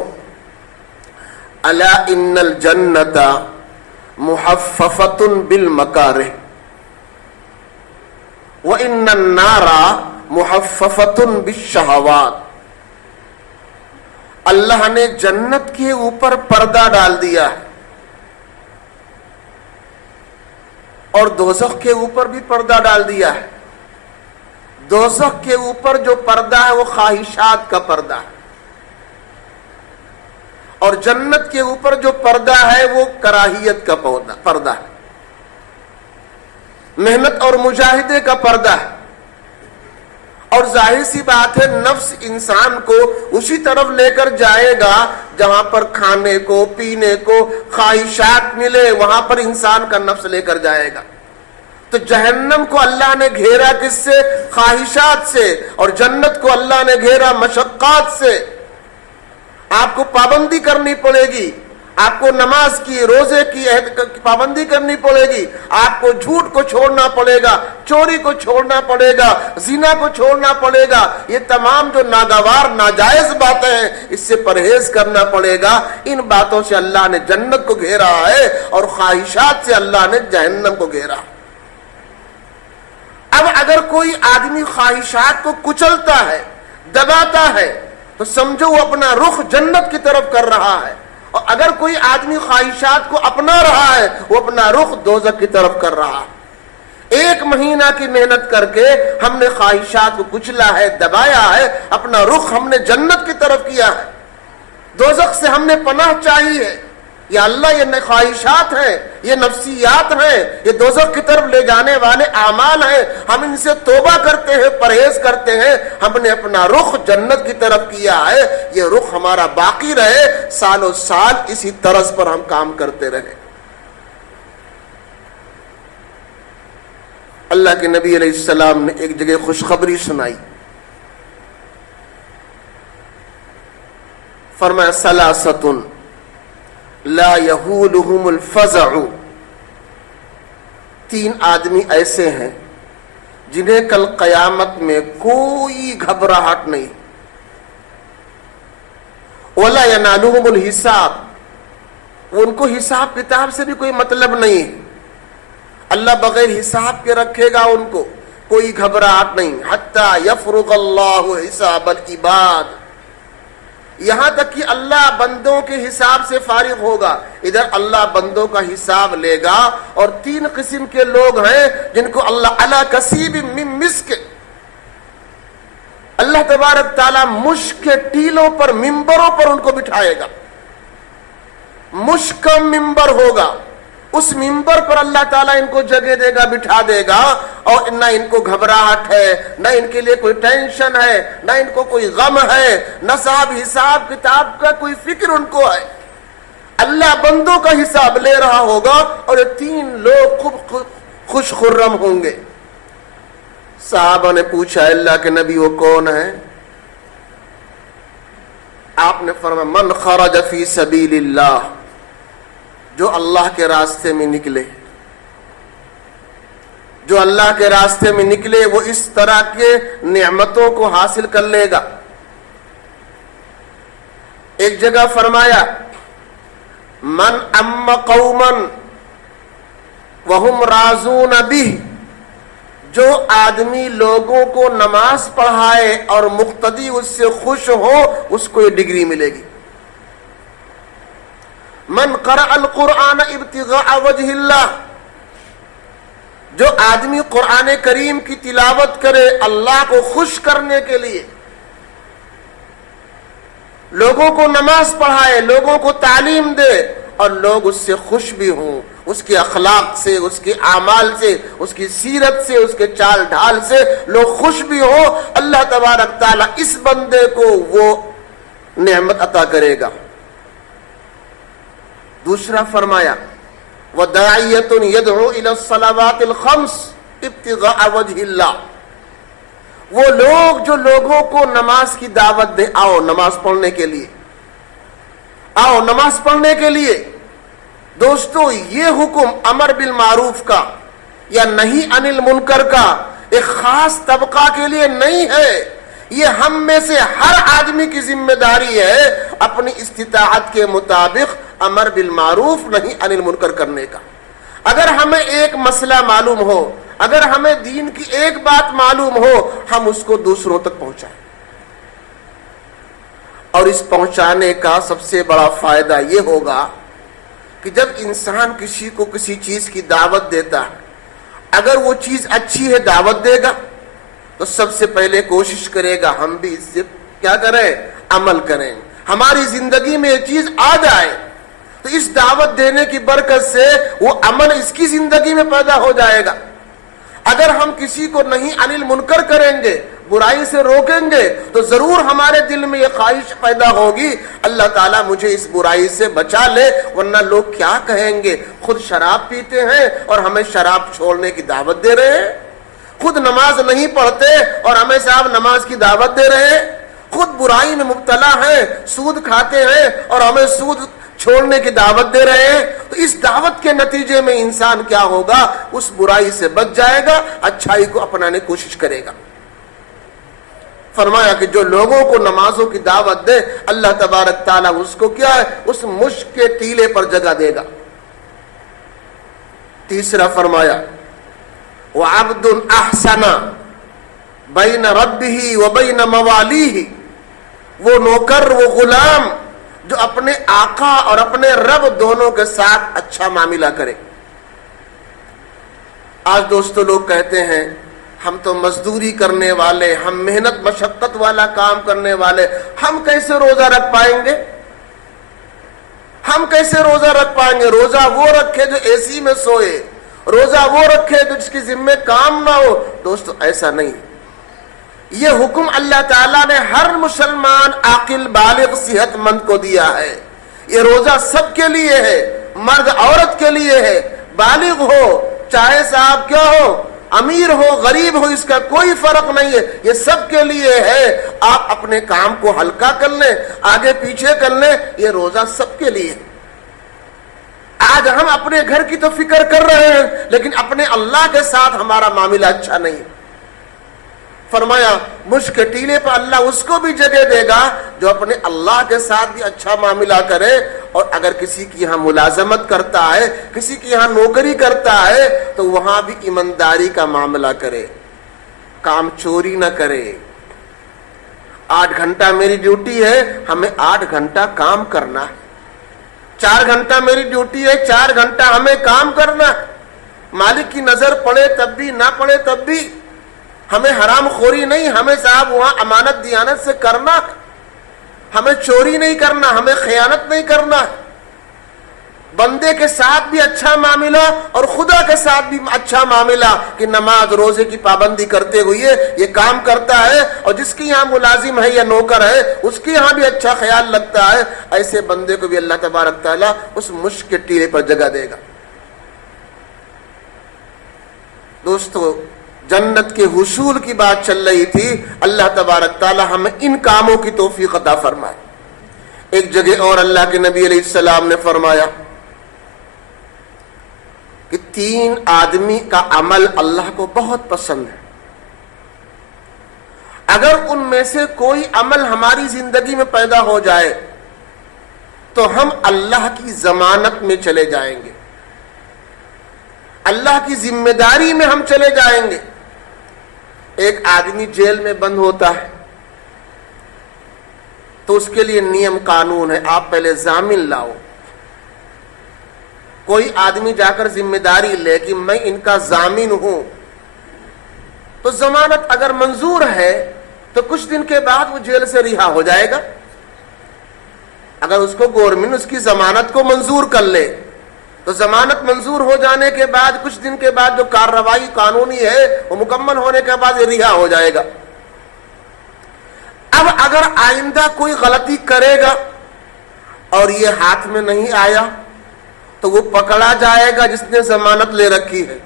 الا ان الجنت محففۃ بالمکارہ وان النار محففۃ بالشہوات۔ اللہ نے جنت کے اوپر پردہ ڈال دیا ہے، اور دوزخ کے اوپر بھی پردہ ڈال دیا ہے۔ دوزخ کے اوپر جو پردہ ہے وہ خواہشات کا پردہ ہے، اور جنت کے اوپر جو پردہ ہے وہ کراہیت کا پردہ ہے، محنت اور مجاہدے کا پردہ ہے۔ اور ظاہر سی بات ہے نفس انسان کو اسی طرف لے کر جائے گا جہاں پر کھانے کو پینے کو خواہشات ملے، وہاں پر انسان کا نفس لے کر جائے گا۔ تو جہنم کو اللہ نے گھیرا کس سے؟ خواہشات سے، اور جنت کو اللہ نے گھیرا مشقات سے۔ آپ کو پابندی کرنی پڑے گی، آپ کو نماز کی روزے کی پابندی کرنی پڑے گی، آپ کو جھوٹ کو چھوڑنا پڑے گا، چوری کو چھوڑنا پڑے گا، زنا کو چھوڑنا پڑے گا۔ یہ تمام جو ناگوار ناجائز باتیں ہیں اس سے پرہیز کرنا پڑے گا۔ ان باتوں سے اللہ نے جنت کو گھیرا ہے، اور خواہشات سے اللہ نے جہنم کو گھیرا۔ اب اگر کوئی آدمی خواہشات کو کچلتا ہے، دباتا ہے، تو سمجھو وہ اپنا رخ جنت کی طرف کر رہا ہے، اور اگر کوئی آدمی خواہشات کو اپنا رہا ہے وہ اپنا رخ دوزخ کی طرف کر رہا ہے۔ 1 مہینہ کی محنت کر کے ہم نے خواہشات کو کچلا ہے، دبایا ہے، اپنا رخ ہم نے جنت کی طرف کیا ہے۔ دوزخ سے ہم نے پناہ چاہی ہے، یا اللہ یہ خواہشات ہیں، یہ نفسیات ہیں، یہ دوزخ کی طرف لے جانے والے اعمال ہیں، ہم ان سے توبہ کرتے ہیں، پرہیز کرتے ہیں، ہم نے اپنا رخ جنت کی طرف کیا ہے، یہ رخ ہمارا باقی رہے، سالوں سال اسی طرز پر ہم کام کرتے رہے۔ اللہ کے نبی علیہ السلام نے ایک جگہ خوشخبری سنائی، فرمایا ثلاثۃ لا یہولہم الفزع، 3 آدمی ایسے ہیں جنہیں کل قیامت میں کوئی گھبراہٹ نہیں، ولا ینالہم الحساب، ان کو حساب کتاب سے بھی کوئی مطلب نہیں، اللہ بغیر حساب کے رکھے گا ان کو، کوئی گھبراہٹ نہیں، حتی یفرغ اللہ حساب العباد، یہاں تک کہ اللہ بندوں کے حساب سے فارغ ہوگا۔ ادھر اللہ بندوں کا حساب لے گا، اور 3 قسم کے لوگ ہیں جن کو اللہ علی کسیب من مسک، اللہ تبارک تعالیٰ مشک کے ٹیلوں پر، ممبروں پر ان کو بٹھائے گا۔ مشک کا ممبر ہوگا، اس ممبر پر اللہ تعالیٰ ان کو جگہ دے گا، بٹھا دے گا، اور نہ ان کو گھبراہٹ ہے، نہ ان کے لیے کوئی ٹینشن ہے، نہ ان کو کوئی غم ہے، نہ صاحب حساب کتاب کا کوئی فکر ان کو ہے۔ اللہ بندوں کا حساب لے رہا ہوگا، اور یہ 3 لوگ خوب خوش خرم ہوں گے۔ صحابہ نے پوچھا اللہ کے نبی وہ کون ہے؟ آپ نے فرمایا من خرج فی سبیل اللہ، جو اللہ کے راستے میں نکلے، جو اللہ کے راستے میں نکلے وہ اس طرح کے نعمتوں کو حاصل کر لے گا۔ ایک جگہ فرمایا من ام قوما وہم راضون بہ، جو آدمی لوگوں کو نماز پڑھائے اور مقتدی اس سے خوش ہو، اس کو یہ ڈگری ملے گی۔ من قرأ القرآن ابتغاء وجہ اللہ، جو آدمی قرآن کریم کی تلاوت کرے اللہ کو خوش کرنے کے لیے، لوگوں کو نماز پڑھائے، لوگوں کو تعلیم دے اور لوگ اس سے خوش بھی ہوں، اس کے اخلاق سے، اس کے اعمال سے، اس کی سیرت سے، اس کے چال ڈھال سے لوگ خوش بھی ہوں، اللہ تبارک تعالیٰ اس بندے کو وہ نعمت عطا کرے گا۔ دوسرا فرمایا وَدَاعِيَةٌ يَدْعُو إِلَى الصَّلَوَاتِ الْخَمْسِ ابْتِغَاءَ وَجْهِ اللَّهِ، وہ لوگ جو لوگوں کو نماز کی دعوت دے، آؤ نماز پڑھنے کے لیے، آؤ نماز پڑھنے کے لیے۔ دوستو یہ حکم امر بالمعروف کا یا نہی عن المنکر کا ایک خاص طبقہ کے لیے نہیں ہے، یہ ہم میں سے ہر آدمی کی ذمہ داری ہے اپنی استطاعت کے مطابق امر بالمعروف نہی عن المنکر کرنے کا۔ اگر ہمیں ایک مسئلہ معلوم ہو، اگر ہمیں دین کی ایک بات معلوم ہو، ہم اس کو دوسروں تک پہنچائیں، اور اس پہنچانے کا سب سے بڑا فائدہ یہ ہوگا کہ جب انسان کسی کو کسی چیز کی دعوت دیتا ہے، اگر وہ چیز اچھی ہے دعوت دے گا تو سب سے پہلے کوشش کرے گا ہم بھی اس سے کیا کریں، عمل کریں، ہماری زندگی میں یہ چیز آ جائے، تو اس دعوت دینے کی برکت سے وہ عمل اس کی زندگی میں پیدا ہو جائے گا۔ اگر ہم کسی کو نہیں عن المنکر کریں گے، برائی سے روکیں گے، تو ضرور ہمارے دل میں یہ خواہش پیدا ہوگی اللہ تعالیٰ مجھے اس برائی سے بچا لے، ورنہ لوگ کیا کہیں گے، خود شراب پیتے ہیں اور ہمیں شراب چھوڑنے کی دعوت دے رہے ہیں، خود نماز نہیں پڑھتے اور ہمیں صاحب نماز کی دعوت دے رہے ہیں، خود برائی میں مبتلا ہیں، سود کھاتے ہیں اور ہمیں سود چھوڑنے کی دعوت دے رہے ہیں۔ تو اس دعوت کے نتیجے میں انسان کیا ہوگا، اس برائی سے بچ جائے گا، اچھائی کو اپنانے کی کوشش کرے گا۔ فرمایا کہ جو لوگوں کو نمازوں کی دعوت دے اللہ تبارک تعالیٰ اس کو کیا ہے، اس مشک کے ٹیلے پر جگہ دے گا۔ تیسرا فرمایا وعبد احسن بین ربہ وبین موالیہ، وہ نوکر، وہ غلام جو اپنے آقا اور اپنے رب دونوں کے ساتھ اچھا معاملہ کرے۔ آج دوستو لوگ کہتے ہیں ہم تو مزدوری کرنے والے، ہم محنت مشقت والا کام کرنے والے، ہم کیسے روزہ رکھ پائیں گے، ہم کیسے روزہ رکھ پائیں گے؟ روزہ وہ رکھے جو اے سی میں سوئے، روزہ وہ رکھے جو جس کی ذمہ کام نہ ہو۔ دوستو ایسا نہیں، یہ حکم اللہ تعالیٰ نے ہر مسلمان عاقل بالغ صحت مند کو دیا ہے۔ یہ روزہ سب کے لیے ہے، مرد عورت کے لیے ہے، بالغ ہو چاہے صاحب کیا ہو، امیر ہو غریب ہو، اس کا کوئی فرق نہیں ہے، یہ سب کے لیے ہے۔ آپ اپنے کام کو ہلکا کر لیں، آگے پیچھے کر لیں، یہ روزہ سب کے لیے ہے۔ آج ہم اپنے گھر کی تو فکر کر رہے ہیں لیکن اپنے اللہ کے ساتھ ہمارا معاملہ اچھا نہیں۔ فرمایا مشک کے ٹیلے پر اللہ اس کو بھی جگہ دے گا جو اپنے اللہ کے ساتھ بھی اچھا معاملہ کرے، اور اگر کسی کی یہاں ملازمت کرتا ہے، کسی کی یہاں نوکری کرتا ہے، تو وہاں بھی ایمانداری کا معاملہ کرے، کام چوری نہ کرے۔ 8 گھنٹہ میری ڈیوٹی ہے، ہمیں 8 گھنٹہ کام کرنا ہے۔ 4 گھنٹہ میری ڈیوٹی ہے، 4 گھنٹہ ہمیں کام کرنا ہے۔ مالک کی نظر پڑے تب بھی، نہ پڑے تب بھی، ہمیں حرام خوری نہیں، ہمیں صاحب وہاں امانت دیانت سے کرنا ہے، ہمیں چوری نہیں کرنا، ہمیں خیانت نہیں کرنا، بندے کے ساتھ بھی اچھا معاملہ اور خدا کے ساتھ بھی اچھا معاملہ، کہ نماز روزے کی پابندی کرتے ہوئے یہ کام کرتا ہے، اور جس کی یہاں ملازم ہے یا نوکر ہے اس کی یہاں بھی اچھا خیال لگتا ہے، ایسے بندے کو بھی اللہ تبارک تعالیٰ اس مشک کے ٹیلے پر جگہ دے گا۔ دوستو جنت کے حصول کی بات چل رہی تھی، اللہ تبارک تعالیٰ ہمیں ان کاموں کی توفیق عطا فرمائے۔ ایک جگہ اور اللہ کے نبی علیہ السلام نے فرمایا کہ 3 آدمی کا عمل اللہ کو بہت پسند ہے، اگر ان میں سے کوئی عمل ہماری زندگی میں پیدا ہو جائے تو ہم اللہ کی ضمانت میں چلے جائیں گے، اللہ کی ذمہ داری میں ہم چلے جائیں گے۔ ایک آدمی جیل میں بند ہوتا ہے تو اس کے لیے نیم قانون ہے، آپ پہلے ضامن لاؤ، کوئی آدمی جا کر ذمہ داری لے کہ میں ان کا ضامن ہوں، تو ضمانت اگر منظور ہے تو کچھ دن کے بعد وہ جیل سے رہا ہو جائے گا۔ اگر اس کو گورنمنٹ اس کی ضمانت کو منظور کر لے تو ضمانت منظور ہو جانے کے بعد کچھ دن کے بعد جو کارروائی قانونی ہے وہ مکمل ہونے کے بعد یہ رہا ہو جائے گا۔ اب اگر آئندہ کوئی غلطی کرے گا اور یہ ہاتھ میں نہیں آیا تو وہ پکڑا جائے گا جس نے ضمانت لے رکھی ہے۔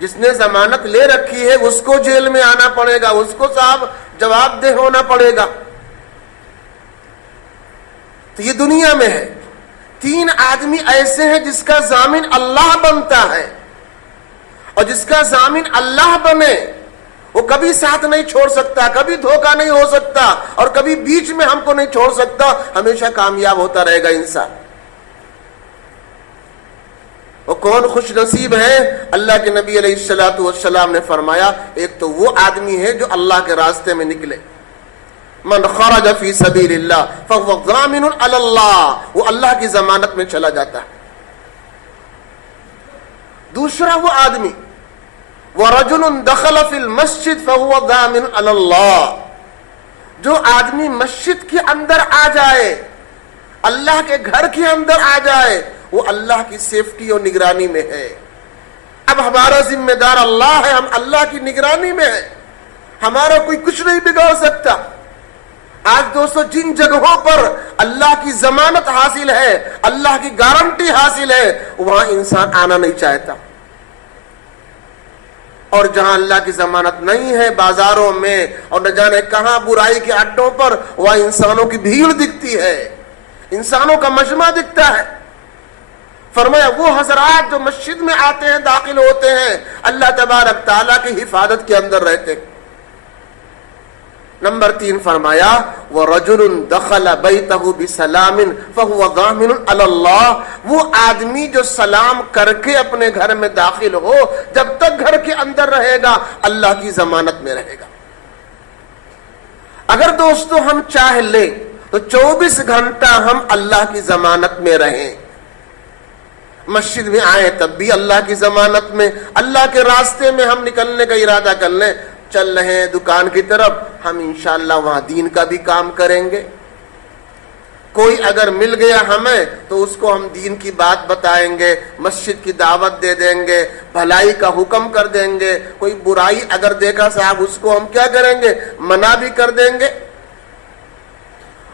جس نے ضمانت لے رکھی ہے اس کو جیل میں آنا پڑے گا، اس کو صاحب جواب دہ ہونا پڑے گا۔ تو یہ دنیا میں ہے۔ 3 آدمی ایسے ہیں جس کا ضامن اللہ بنتا ہے، اور جس کا ضامن اللہ بنے وہ کبھی ساتھ نہیں چھوڑ سکتا، کبھی دھوکہ نہیں ہو سکتا، اور کبھی بیچ میں ہم کو نہیں چھوڑ سکتا، ہمیشہ کامیاب ہوتا رہے گا انسان۔ وہ کون خوش نصیب ہے؟ اللہ کے نبی علیہ الصلوۃ والسلام نے فرمایا ایک تو وہ آدمی ہے جو اللہ کے راستے میں نکلے، من خرج فی سبیل اللہ فهو ضامن علی اللہ، وہ اللہ کی ضمانت میں چلا جاتا ہے۔ دوسرا وہ آدمی ورجل دخل فی المسجد فهو ضامن علی اللہ، جو آدمی مسجد کے اندر آ جائے، اللہ کے گھر کے اندر آ جائے، وہ اللہ کی سیفٹی اور نگرانی میں ہے۔ اب ہمارا ذمہ دار اللہ ہے، ہم اللہ کی نگرانی میں ہیں، ہمارا کوئی کچھ نہیں بگاڑ سکتا۔ آج دوستو جن جگہوں پر اللہ کی ضمانت حاصل ہے، اللہ کی گارنٹی حاصل ہے، وہاں انسان آنا نہیں چاہتا، اور جہاں اللہ کی ضمانت نہیں ہے، بازاروں میں اور نہ جانے کہاں برائی کے اڈوں پر، وہاں انسانوں کی بھیڑ دکھتی ہے، انسانوں کا مجمع دکھتا ہے۔ فرمایا وہ حضرات جو مسجد میں آتے ہیں، داخل ہوتے ہیں، اللہ تبارک تعالیٰ کی حفاظت کے اندر رہتے ہیں۔ نمبر 3 فرمایا وَرَجُلٌ دَخَلَ بَيْتَهُ بِسَلَامٍ فَهُوَ ضَامِنٌ عَلَى اللَّهِ، وہ آدمی جو سلام کر کے اپنے گھر میں داخل ہو، جب تک گھر کے اندر رہے گا اللہ کی ضمانت میں رہے گا۔ اگر دوستو ہم چاہ لیں تو 24 گھنٹہ ہم اللہ کی ضمانت میں رہیں، مسجد میں آئیں تب بھی اللہ کی ضمانت میں، اللہ کے راستے میں ہم نکلنے کا ارادہ کر لیں، چل رہے ہیں دکان کی طرف، ہم انشاءاللہ وہاں دین کا بھی کام کریں گے۔ کوئی اگر مل گیا ہمیں تو اس کو ہم دین کی بات بتائیں گے، مسجد کی دعوت دے دیں گے، بھلائی کا حکم کر دیں گے۔ کوئی برائی اگر دیکھا صاحب اس کو ہم کیا کریں گے؟ منع بھی کر دیں گے۔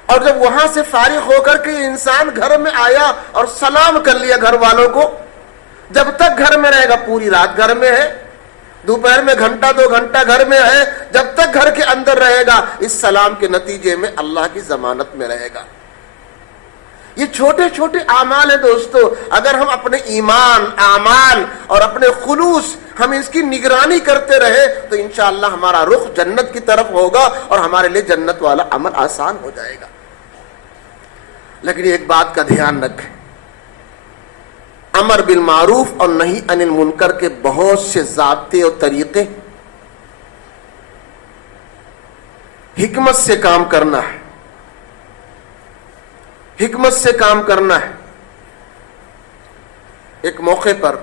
اور جب وہاں سے فارغ ہو کر کے انسان گھر میں آیا اور سلام کر لیا گھر والوں کو، جب تک گھر میں رہے گا، پوری رات گھر میں ہے، دوپہر میں گھنٹہ 2 گھنٹہ گھر میں ہے، جب تک گھر کے اندر رہے گا اس سلام کے نتیجے میں اللہ کی ضمانت میں رہے گا۔ یہ چھوٹے چھوٹے اعمال ہیں دوستو، اگر ہم اپنے ایمان، اعمال اور اپنے خلوص ہم اس کی نگرانی کرتے رہے تو انشاءاللہ ہمارا رخ جنت کی طرف ہوگا اور ہمارے لیے جنت والا عمل آسان ہو جائے گا۔ لیکن ایک بات کا دھیان رکھیں، امر بالمعروف اور نہی عن المنکر کے بہت سے ضابطے اور طریقے، حکمت سے کام کرنا ہے، حکمت سے کام کرنا ہے۔ ایک موقع پر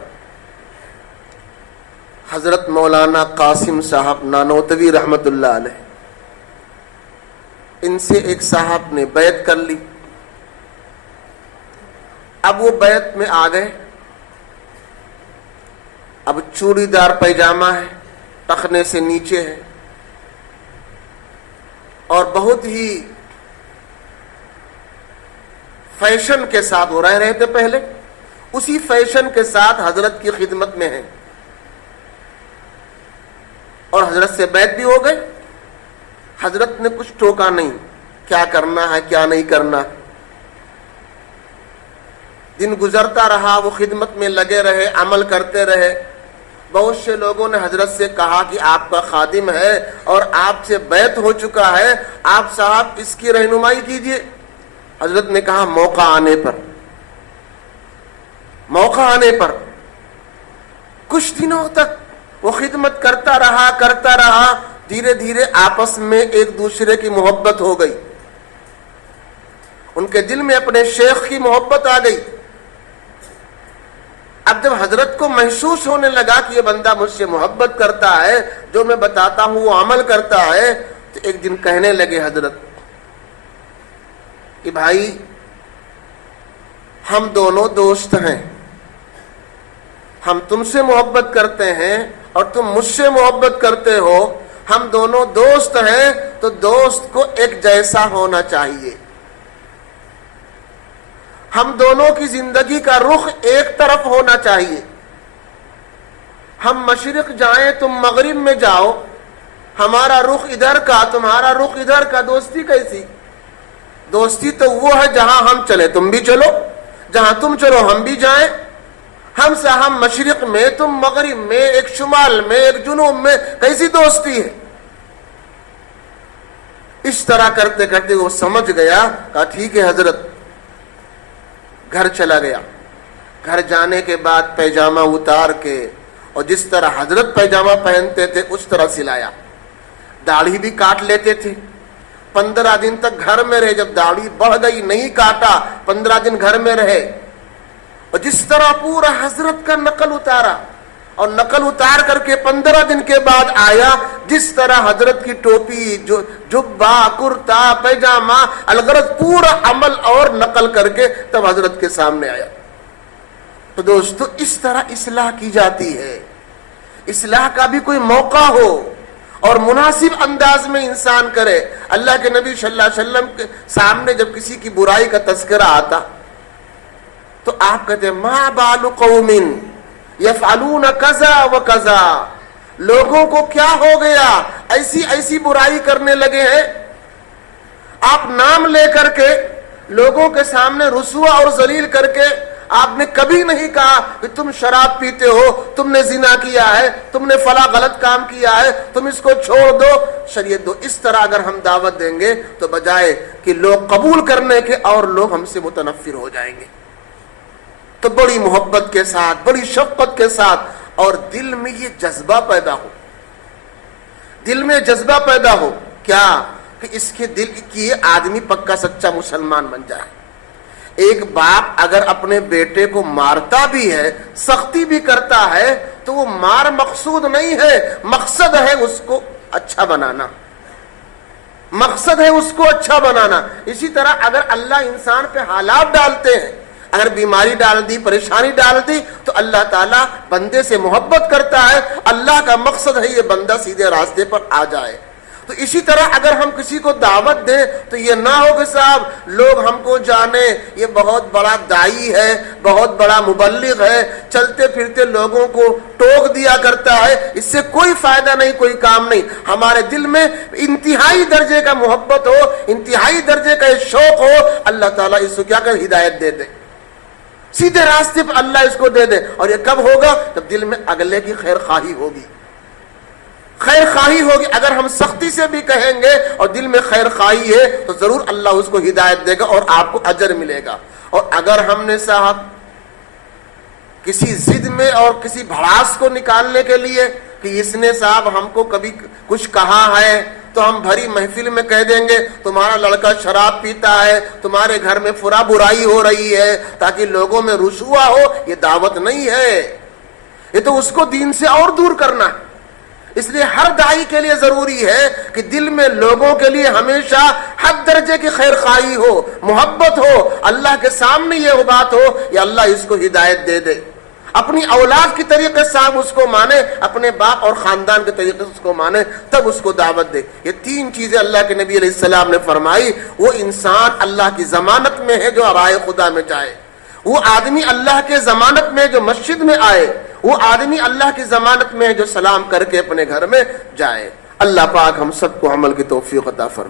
حضرت مولانا قاسم صاحب نانوتوی رحمت اللہ علیہ، ان سے ایک صاحب نے بیعت کر لی۔ اب وہ بیعت میں آ گئے، اب چوڑی دار پیجامہ ہے، ٹخنے سے نیچے ہے، اور بہت ہی فیشن کے ساتھ وہ رہ رہے تھے پہلے، اسی فیشن کے ساتھ حضرت کی خدمت میں ہیں، اور حضرت سے بیعت بھی ہو گئے۔ حضرت نے کچھ ٹوکا نہیں، کیا کرنا ہے کیا نہیں کرنا۔ دن گزرتا رہا، وہ خدمت میں لگے رہے، عمل کرتے رہے۔ بہت سے لوگوں نے حضرت سے کہا کہ آپ کا خادم ہے اور آپ سے بیعت ہو چکا ہے، آپ صاحب اس کی رہنمائی کیجئے۔ حضرت نے کہا موقع آنے پر، موقع آنے پر۔ کچھ دنوں تک وہ خدمت کرتا رہا، دھیرے دھیرے آپس میں ایک دوسرے کی محبت ہو گئی، ان کے دل میں اپنے شیخ کی محبت آ گئی۔ اب جب حضرت کو محسوس ہونے لگا کہ یہ بندہ مجھ سے محبت کرتا ہے، جو میں بتاتا ہوں وہ عمل کرتا ہے، تو ایک دن کہنے لگے حضرت کہ بھائی ہم دونوں دوست ہیں، ہم تم سے محبت کرتے ہیں اور تم مجھ سے محبت کرتے ہو، ہم دونوں دوست ہیں تو دوست کو ایک جیسا ہونا چاہیے، ہم دونوں کی زندگی کا رخ ایک طرف ہونا چاہیے، ہم مشرق جائیں تم مغرب میں جاؤ، ہمارا رخ ادھر کا تمہارا رخ ادھر کا، دوستی کیسی؟ دوستی تو وہ ہے جہاں ہم چلے تم بھی چلو، جہاں تم چلو ہم بھی جائیں، ہم مشرق میں تم مغرب میں، ایک شمال میں ایک جنوب میں، کیسی دوستی ہے؟ اس طرح کرتے کرتے وہ سمجھ گیا، کہا ٹھیک ہے حضرت، گھر چلا گیا۔ گھر جانے کے بعد پیجامہ اتار کے اور جس طرح حضرت پیجامہ پہنتے تھے اس طرح سلایا، داڑھی بھی کاٹ لیتے تھے، 15 دن تک گھر میں رہے، جب داڑھی بڑھ گئی نہیں کاٹا، 15 دن گھر میں رہے، اور جس طرح پورا حضرت کا نقل اتارا، اور نقل اتار کر کے 15 دن کے بعد آیا، جس طرح حضرت کی ٹوپی، جبہ، کرتا، پیجامہ، الغرض پورا عمل اور نقل کر کے تب حضرت کے سامنے آیا۔ تو دوستو اس طرح اصلاح کی جاتی ہے، اصلاح کا بھی کوئی موقع ہو اور مناسب انداز میں انسان کرے۔ اللہ کے نبی صلی اللہ علیہ وسلم کے سامنے جب کسی کی برائی کا تذکرہ آتا تو آپ کہتے ہیں ما بال قوم یفعلون کذا و کذا، لوگوں کو کیا ہو گیا ایسی ایسی برائی کرنے لگے ہیں۔ آپ نام لے کر کے لوگوں کے سامنے رسوا اور ذلیل کر کے آپ نے کبھی نہیں کہا کہ تم شراب پیتے ہو، تم نے زنا کیا ہے، تم نے فلاں غلط کام کیا ہے، تم اس کو چھوڑ دو، شریعت دو۔ اس طرح اگر ہم دعوت دیں گے تو بجائے کہ لوگ قبول کرنے کے اور لوگ ہم سے متنفر ہو جائیں گے۔ تو بڑی محبت کے ساتھ، بڑی شفقت کے ساتھ، اور دل میں یہ جذبہ پیدا ہو، دل میں جذبہ پیدا ہو کیا کہ اس کے دل کی آدمی پکا سچا مسلمان بن جائے۔ ایک باپ اگر اپنے بیٹے کو مارتا بھی ہے، سختی بھی کرتا ہے، تو وہ مار مقصود نہیں ہے، مقصد ہے اس کو اچھا بنانا، مقصد ہے اس کو اچھا بنانا۔ اسی طرح اگر اللہ انسان پہ حالات ڈالتے ہیں، اگر بیماری ڈال دی، پریشانی ڈال دی، تو اللہ تعالیٰ بندے سے محبت کرتا ہے، اللہ کا مقصد ہے یہ بندہ سیدھے راستے پر آ جائے۔ تو اسی طرح اگر ہم کسی کو دعوت دیں تو یہ نہ ہو کہ صاحب لوگ ہم کو جانے یہ بہت بڑا داعی ہے، بہت بڑا مبلغ ہے، چلتے پھرتے لوگوں کو ٹوک دیا کرتا ہے، اس سے کوئی فائدہ نہیں، کوئی کام نہیں۔ ہمارے دل میں انتہائی درجے کا محبت ہو، انتہائی درجے کا شوق ہو، اللہ تعالیٰ اس کو کیا کہ ہدایت دے دے، سیدھے راستے پر اللہ اس کو دے دے۔ اور یہ کب ہوگا؟ جب دل میں اگلے کی خیر خواہی ہوگی، خیر خواہی ہوگی۔ اگر ہم سختی سے بھی کہیں گے اور دل میں خیر خواہی ہے تو ضرور اللہ اس کو ہدایت دے گا اور آپ کو اجر ملے گا۔ اور اگر ہم نے صاحب کسی ضد میں اور کسی بھڑاس کو نکالنے کے لیے کہ اس نے صاحب ہم کو کبھی کچھ کہا ہے، تو ہم بھری محفل میں کہہ دیں گے تمہارا لڑکا شراب پیتا ہے، تمہارے گھر میں فرا برائی ہو رہی ہے، تاکہ لوگوں میں رسوا ہو، یہ دعوت نہیں ہے، یہ تو اس کو دین سے اور دور کرنا ہے۔ اس لیے ہر داعی کے لیے ضروری ہے کہ دل میں لوگوں کے لیے ہمیشہ حد درجے کی خیر خواہی ہو، محبت ہو، اللہ کے سامنے یہ بات ہو یا اللہ اس کو ہدایت دے دے، اپنی اولاد کی طریقے سے آپ اس کو مانے، اپنے باپ اور خاندان کے طریقے سے اس کو مانے، تب اس کو دعوت دے۔ یہ 3 چیزیں اللہ کے نبی علیہ السلام نے فرمائی، وہ انسان اللہ کی ضمانت میں ہے جو رائے خدا میں جائے، وہ آدمی اللہ کے ضمانت میں جو مسجد میں آئے، وہ آدمی اللہ کی ضمانت میں جو سلام کر کے اپنے گھر میں جائے۔ اللہ پاک ہم سب کو عمل کی توفیق عطا فرمائے۔